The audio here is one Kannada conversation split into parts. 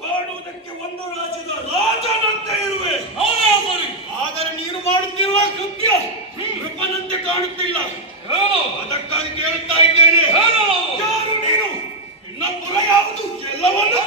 ಕಾಣುವುದಕ್ಕೆ ಒಂದು ರಾಜ್ಯದ ರಾಜನಂತೆ ಇರುವೆ. ಆದರೆ ನೀನು ಮಾಡುತ್ತಿರುವ ಕೃತ್ಯ ಕೃಪನಂತೆ ಕಾಣುತ್ತಿಲ್ಲ. ಅದಕ್ಕಾಗಿ ಕೇಳುತ್ತಾ ಇದ್ದೇನೆ, ಯಾರು ನೀನು? ನಿನ್ನ ಪುರ ಯಾವುದು? ಎಲ್ಲವನ್ನೂ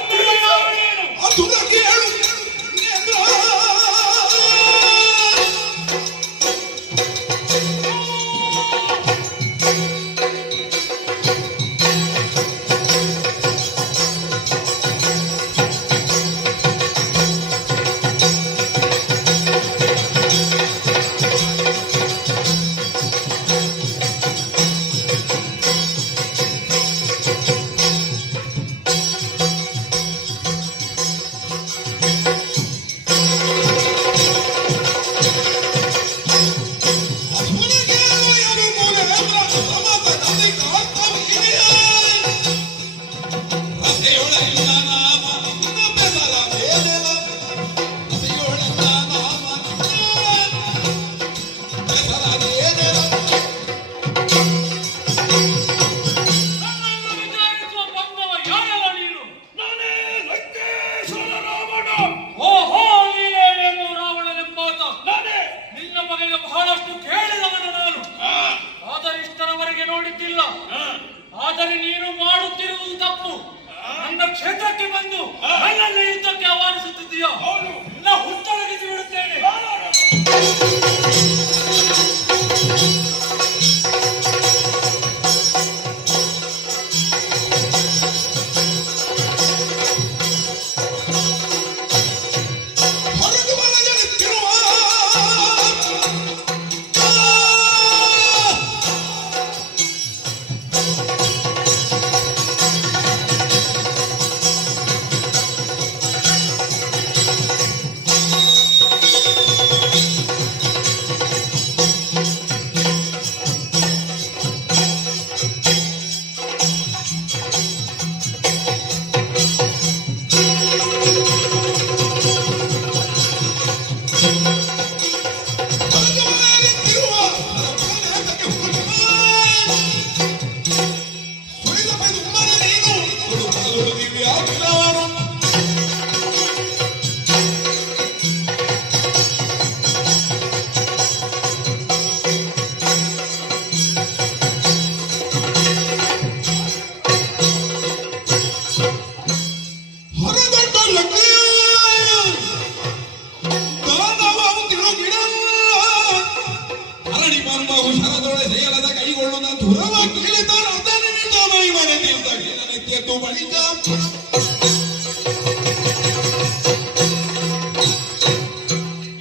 ಆದರೆ ನೀನು ಮಾಡುತ್ತಿರುವುದು ತಪ್ಪು. ನನ್ನ ಕ್ಷೇತ್ರಕ್ಕೆ ಬಂದು ನನ್ನನ್ನು ಯುದ್ಧಕ್ಕೆ ಆಹ್ವಾನಿಸುತ್ತಿದ್ದೀಯೋ ನಿನ್ನ ಹುಟ್ಟೊಳಗಿಸಿ ಬಿಡುತ್ತೇನೆ.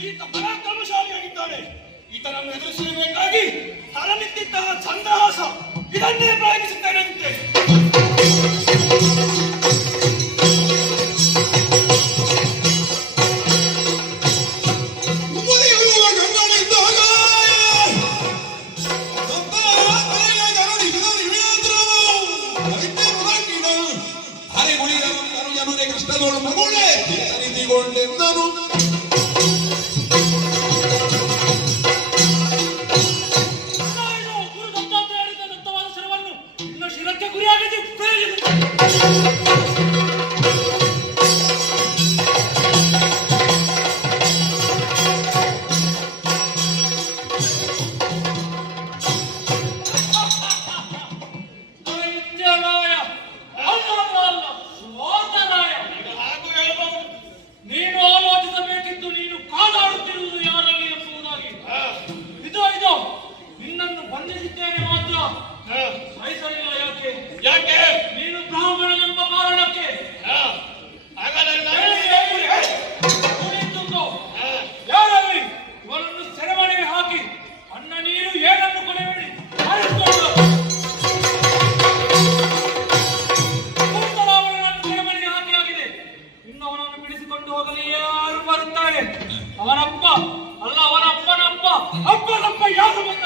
ಈತ ಪರಾಕ್ರಮಶಾಲಿಯಾಗಿದ್ದಾನೆ. ಈತನನ್ನು ಎದುರಿಸಬೇಕಾಗಿ ತಲೆನಿಂತಿದ್ದ ಚಂದ್ರಹಾಸ ಇದನ್ನೇ ಪ್ರಯೋಗಿಸುತ್ತೇನಂತೆ. ಕಷ್ಟದೋಳು ಮಗುಳೆ ನಿಂತಿಕೊಂಡೆಂದನು. ದತ್ತವಾದ ಶಿರವನ್ನು ಇನ್ನು ಶಿರಕ್ಕೆ ಗುರಿಯಾಗಿದೆ. ನೀನು ಆಲೋಚಿಸಬೇಕಿದ್ದು ನೀನು ಕಾದಾಡುತ್ತಿರುವುದು ಯಾರಲ್ಲಿ ಎಂಬುದಾಗಿ. ಇದು ನಿನ್ನನ್ನು ಬಂಧಿಸಿದ್ದೇನೆ ಮಾತ್ರ ಸಹಿಸಲಿಲ್ಲ. ಯಾಕೆ? ನೀನು ಬ್ರಾಹ್ಮಣನೆಂಬ ಕಾರಣಕ್ಕೆ. ಯಾರಲ್ಲಿ ಇವರನ್ನು ಸೆರೆಮನೆಗೆ ಹಾಕಿ ಅನ್ನ ನೀರು ಏನನ್ನು ಕೊನೆಬೇಡಿ ಸೆರೆಮನೆಗೆ ಹಾಕಿ ಆಗಿದೆ. ಇನ್ನು ಅವನನ್ನು ಬಿಡಿಸಿಕೊಂಡು ಹೋಗಲಿ ಯಾರು ಬರುತ್ತಾರೆ? ಅವನಪ್ಪ ಅಲ್ಲ, ಅವನಪ್ಪನಪ್ಪ. ಅಪ್ಪನಪ್ಪ ಯಾರು ಬಂದ